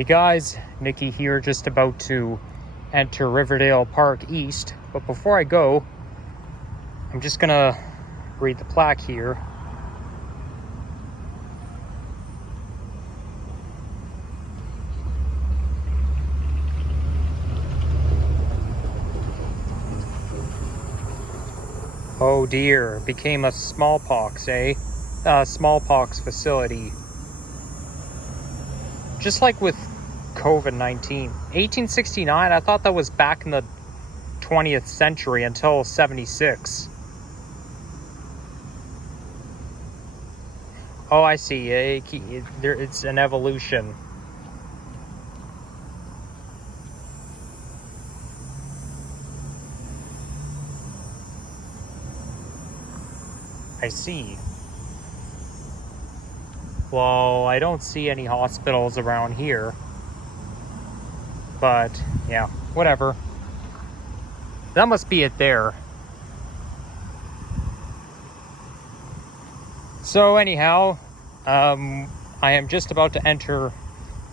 Hey guys, Nikki here, just about to enter Riverdale Park East. But before I go, I'm just gonna read the plaque here. Oh dear, became a smallpox, eh? Smallpox facility. Just like with COVID-19. 1869, I thought that was back in the 20th century until 76. Oh, I see. It's an evolution. I see. Well, I don't see any hospitals around here. But, yeah, whatever. That must be it there. So, anyhow, I am just about to enter.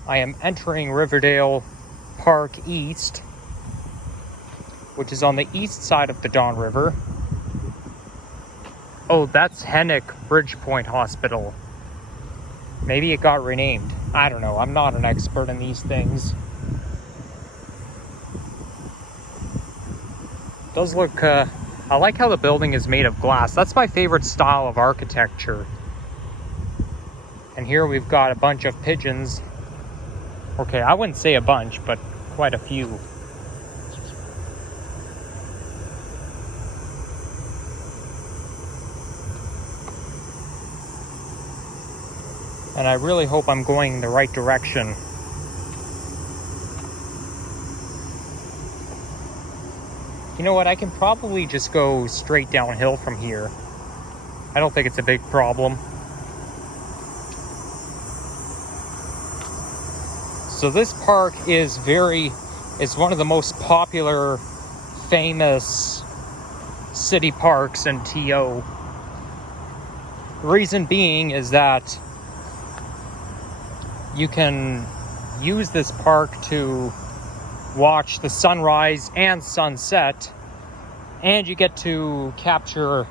I am entering Riverdale Park East, which is on the east side of the Don River. Oh, that's Hennick Bridgepoint Hospital. Maybe it got renamed. I don't know. I'm not an expert in these things. Does look, I like how the building is made of glass. That's my favorite style of architecture. And here we've got a bunch of pigeons. Okay, I wouldn't say a bunch, but quite a few. And I really hope I'm going the right direction. You know what, I can probably just go straight downhill from here. I don't think it's a big problem. So this park is one of the most popular, famous city parks in TO. Reason being is that you can use this park to watch the sunrise and sunset, and you get to capture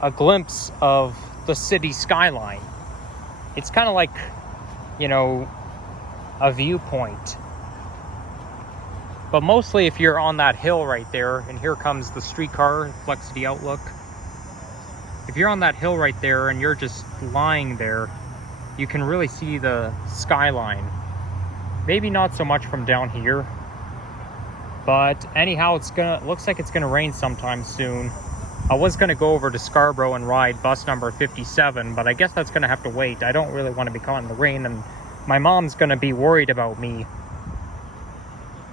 a glimpse of the city skyline. It's kind of like, you know, a viewpoint. But mostly if you're on that hill right there, and here comes the streetcar, Flexity Outlook. If you're on that hill right there and you're just lying there, you can really see the skyline. Maybe not so much from down here, but anyhow, looks like it's gonna rain sometime soon. I was gonna go over to Scarborough and ride bus number 57, but I guess that's gonna have to wait. I don't really want to be caught in the rain, and my mom's gonna be worried about me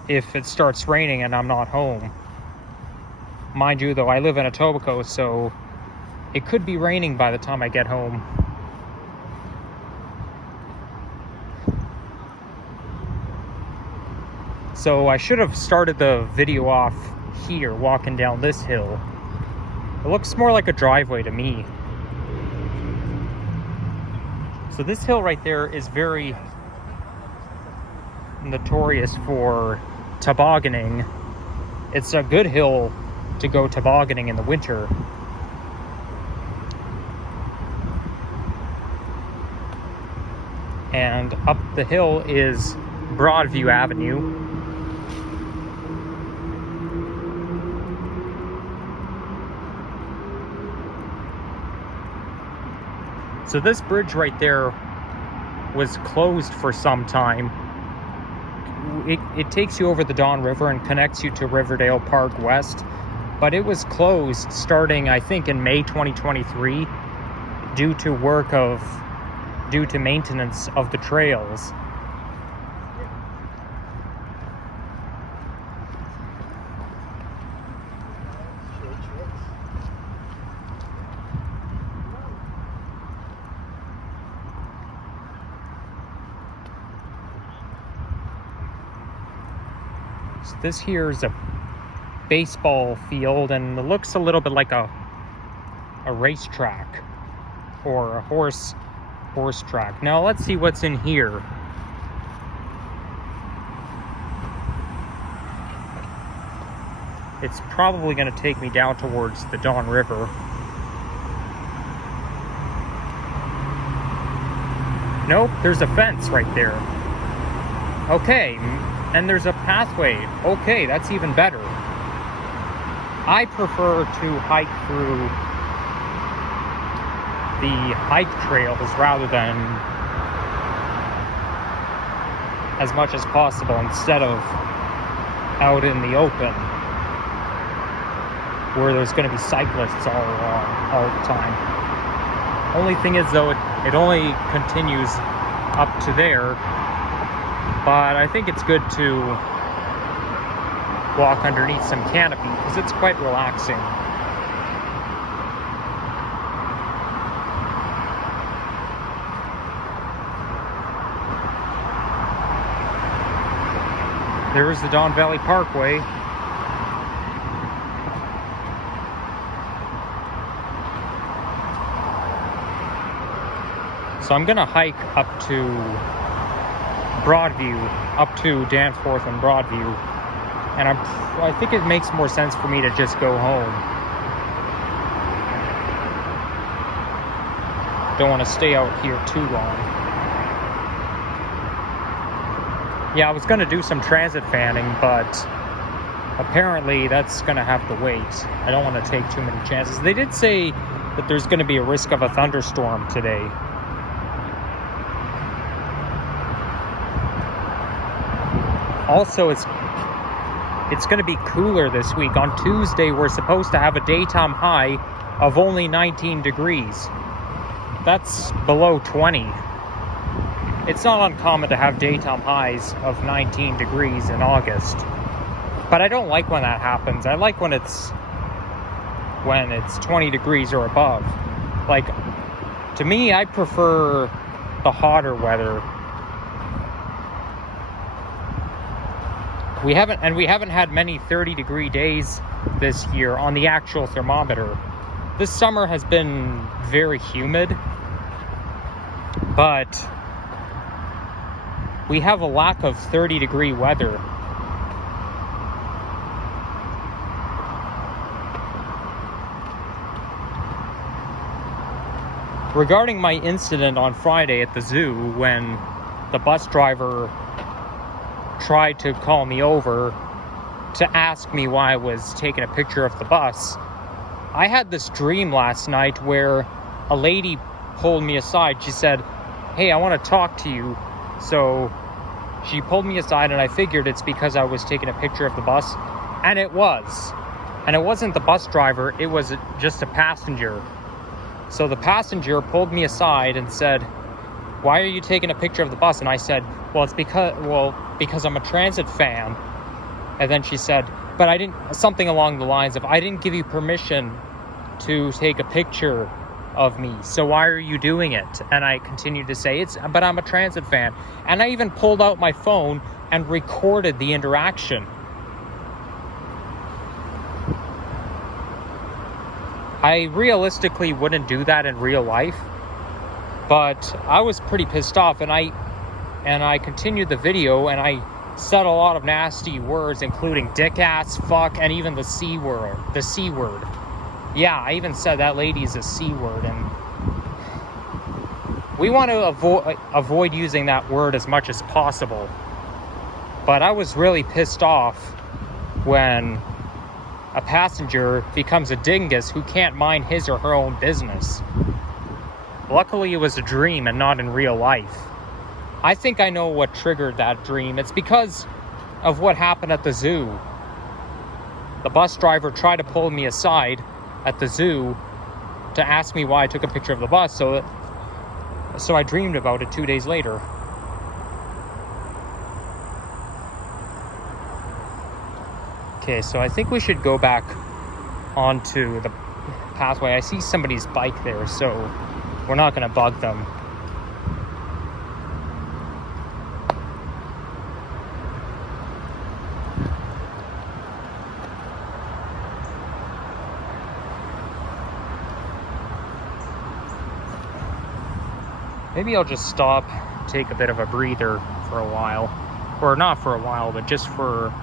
if it starts raining and I'm not home. Mind you, though, I live in Etobicoke, so it could be raining by the time I get home. So I should have started the video off here, walking down this hill. It looks more like a driveway to me. So this hill right there is very notorious for tobogganing. It's a good hill to go tobogganing in the winter. And up the hill is Broadview Avenue. So this bridge right there was closed for some time. It takes you over the Don River and connects you to Riverdale Park West, but it was closed starting, I think, in May 2023 due to maintenance of the trails. This here is a baseball field, and it looks a little bit like a racetrack or a horse track. Now let's see what's in here. it's probably going to take me down towards the Don River. Nope, there's a fence right there. Okay, and there's a pathway. Okay, that's even better. I prefer to hike through the hike trails rather than as much as possible instead of out in the open where there's going to be cyclists all the time. Only thing is though, it only continues up to there, but I think it's good to walk underneath some canopy because it's quite relaxing. There is the Don Valley Parkway. So I'm gonna hike up to Broadview, up to Danforth and Broadview, and I think it makes more sense for me to just go home. Don't want to stay out here too long. Yeah, I was gonna do some transit fanning, but apparently that's gonna have to wait. I don't want to take too many chances. They did say that there's gonna be a risk of a thunderstorm today. Also, it's going to be cooler this week. On Tuesday, we're supposed to have a daytime high of only 19 degrees. That's below 20. It's not uncommon to have daytime highs of 19 degrees in August. But I don't like when that happens. I like when it's 20 degrees or above. Like, to me, I prefer the hotter weather. We haven't had many 30-degree days this year on the actual thermometer. This summer has been very humid, but we have a lack of 30-degree weather. Regarding my incident on Friday at the zoo when the bus driver tried to call me over to ask me why I was taking a picture of the bus, I had this dream last night where a lady pulled me aside. She said, "Hey, I want to talk to you." So she pulled me aside, and I figured it's because I was taking a picture of the bus, and it was. And it wasn't the bus driver, it was just a passenger. So the passenger pulled me aside and said, "Why are you taking a picture of the bus?" And I said, "Well, it's because I'm a transit fan." And then she said, "But I didn't," something along the lines of, "I didn't give you permission to take a picture of me, so why are you doing it?" And I continued to say, "But I'm a transit fan." And I even pulled out my phone and recorded the interaction. I realistically wouldn't do that in real life, but I was pretty pissed off, and I continued the video, and I said a lot of nasty words, including dick ass, fuck, and even the C word. Yeah, I even said that lady's a C word, and we want to avoid using that word as much as possible. But I was really pissed off when a passenger becomes a dingus who can't mind his or her own business. Luckily, it was a dream and not in real life. I think I know what triggered that dream. It's because of what happened at the zoo. The bus driver tried to pull me aside at the zoo to ask me why I took a picture of the bus, so I dreamed about it 2 days later. Okay, so I think we should go back onto the pathway. I see somebody's bike there, so we're not going to bug them. Maybe I'll just stop, take a bit of a breather for a while. Or not for a while, but just for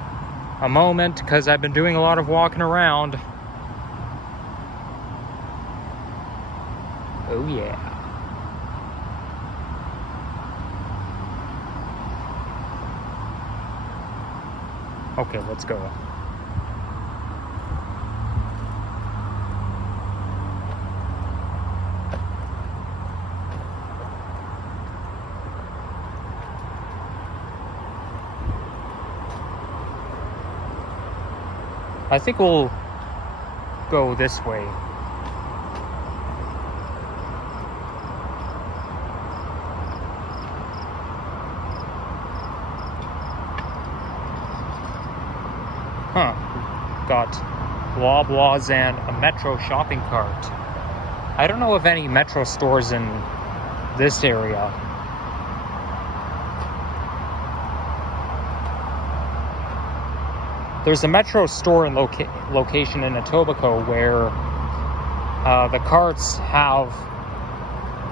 a moment because I've been doing a lot of walking around. Oh yeah. Okay, let's go. I think we'll go this way. Huh. Got Loblaws and a Metro shopping cart. I don't know of any Metro stores in this area. There's a Metro store in location in Etobicoke where the carts have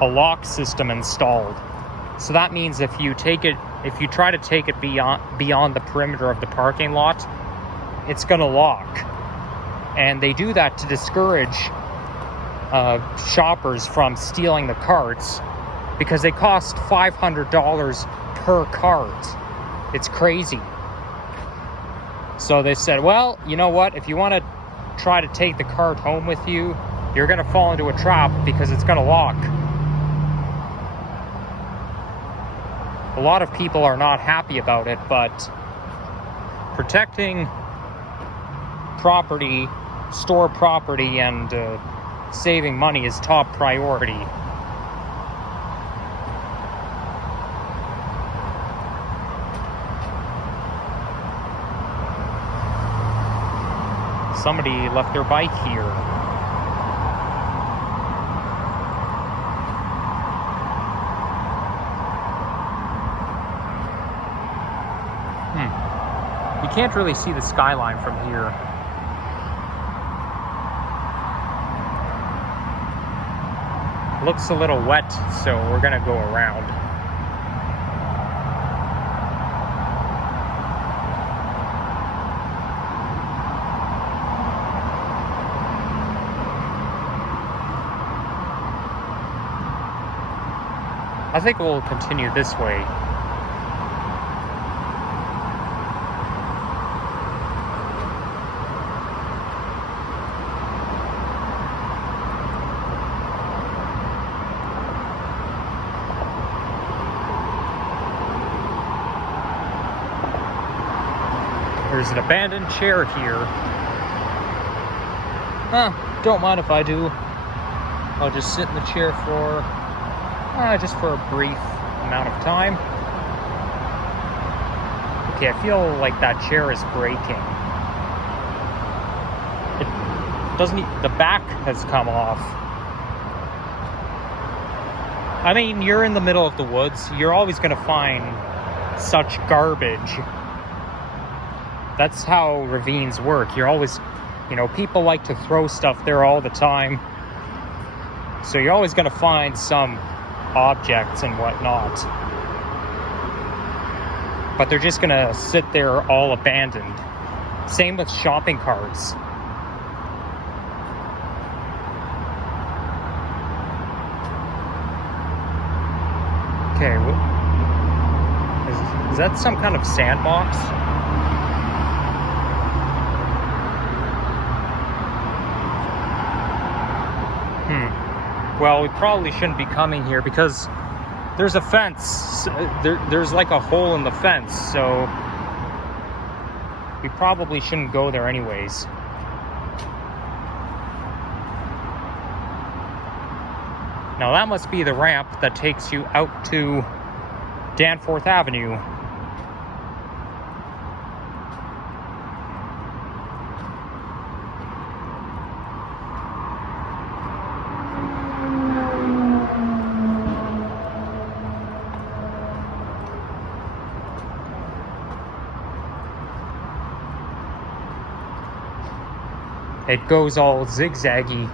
a lock system installed. So that means if you try to take it beyond the perimeter of the parking lot, it's gonna lock. And they do that to discourage shoppers from stealing the carts because they cost $500 per cart. It's crazy. So they said, well, you know what? If you want to try to take the cart home with you, you're going to fall into a trap because it's going to lock. A lot of people are not happy about it, but protecting property, store property, and saving money is top priority. Somebody left their bike here. You can't really see the skyline from here. Looks a little wet, so we're gonna go around. I think we'll continue this way. There's an abandoned chair here. Don't mind if I do. I'll just sit in the chair for just for a brief amount of time. Okay, I feel like that chair is breaking. It doesn't, the back has come off. I mean, you're in the middle of the woods. You're always going to find such garbage. That's how ravines work. You're always, people like to throw stuff there all the time. So you're always going to find some objects and whatnot, but they're just gonna sit there all abandoned. Same with shopping carts. Okay, is that some kind of sandbox? Well, we probably shouldn't be coming here because there's a fence. There's like a hole in the fence, so we probably shouldn't go there anyways. Now that must be the ramp that takes you out to Danforth Avenue. It goes all zigzaggy,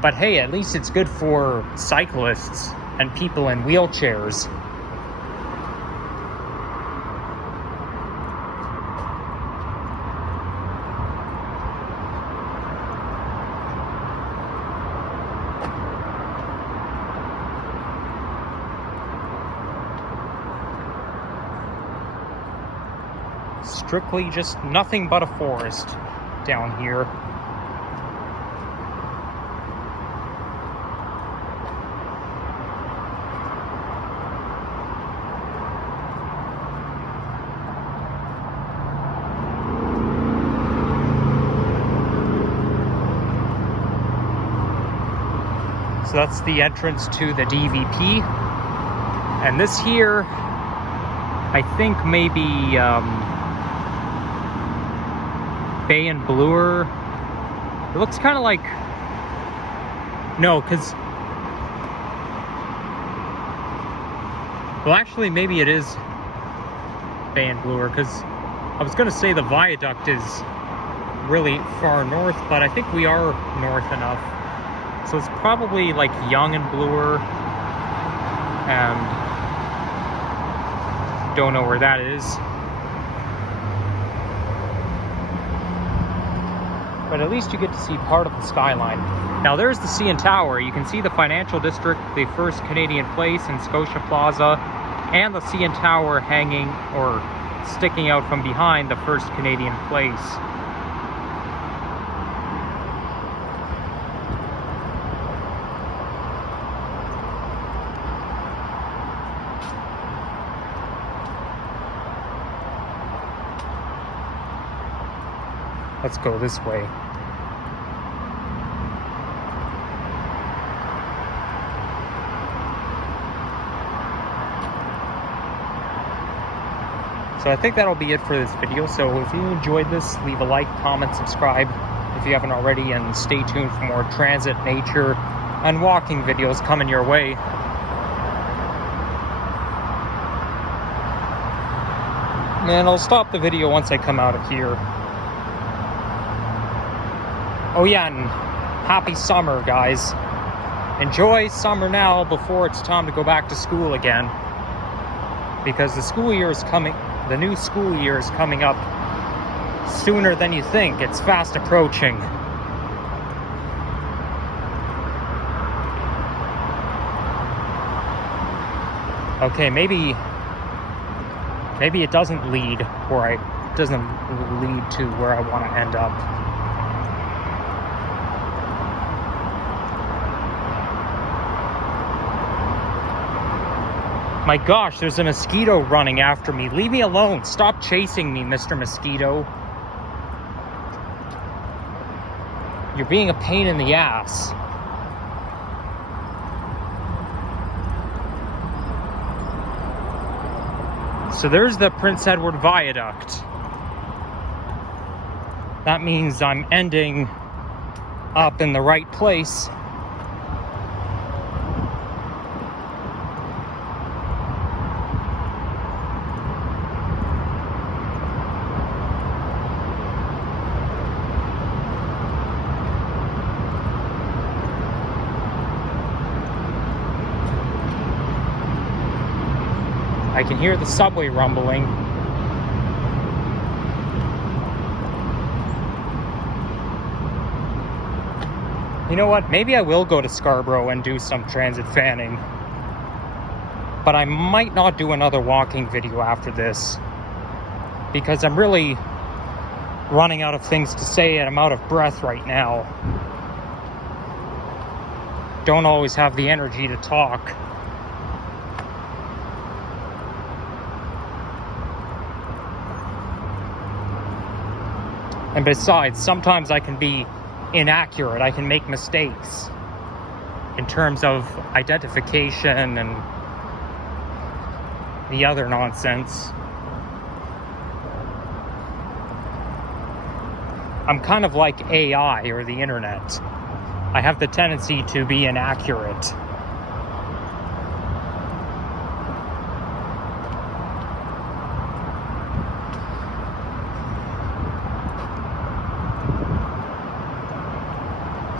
but hey, at least it's good for cyclists and people in wheelchairs. strictly just nothing but a forest down here. So that's the entrance to the DVP. And this here, I think maybe Bay and Bloor. It looks kind of like, no, because, well, actually, maybe it is Bay and Bloor, because I was going to say the viaduct is really far north, but I think we are north enough. So it's probably like Young and Bloor, and don't know where that is. But at least you get to see part of the skyline. Now there's the CN Tower. You can see the financial district, the First Canadian Place and Scotia Plaza, and the CN Tower hanging or sticking out from behind the First Canadian Place. Let's go this way. So I think that'll be it for this video. So if you enjoyed this, leave a like, comment, subscribe if you haven't already, and stay tuned for more transit, nature, and walking videos coming your way. And I'll stop the video once I come out of here. Oh yeah, and happy summer, guys. Enjoy summer now before it's time to go back to school again. Because the school year is coming, the new school year is coming up sooner than you think. It's fast approaching. Okay, maybe it doesn't lead where doesn't lead to where I want to end up. My gosh, there's a mosquito running after me. Leave me alone. Stop chasing me, Mr. Mosquito. You're being a pain in the ass. So there's the Prince Edward Viaduct. That means I'm ending up in the right place. I can hear the subway rumbling. You know what? Maybe I will go to Scarborough and do some transit fanning. But I might not do another walking video after this, because I'm really running out of things to say and I'm out of breath right now. Don't always have the energy to talk. And besides, sometimes I can be inaccurate. I can make mistakes in terms of identification and the other nonsense. I'm kind of like AI or the internet. I have the tendency to be inaccurate.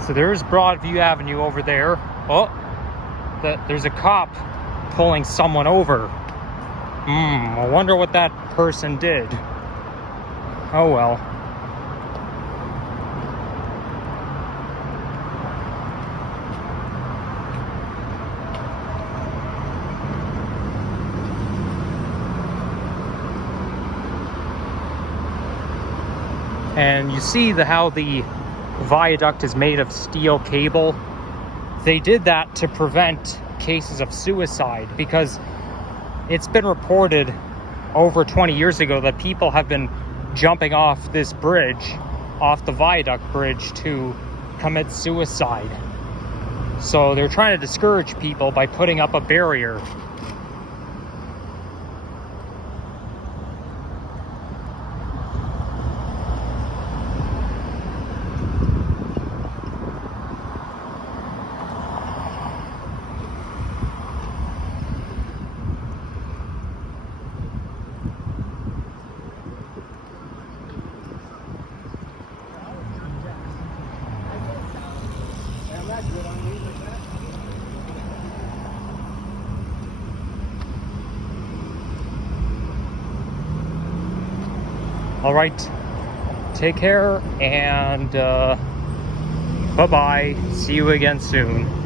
So there's Broadview Avenue over there. Oh, there's a cop pulling someone over. I wonder what that person did. Oh well. And you see how the viaduct is made of steel cable. They did that to prevent cases of suicide, because it's been reported over 20 years ago that people have been jumping off this bridge, off the viaduct bridge, to commit suicide. So they're trying to discourage people by putting up a barrier. All right, take care, and bye-bye. See you again soon.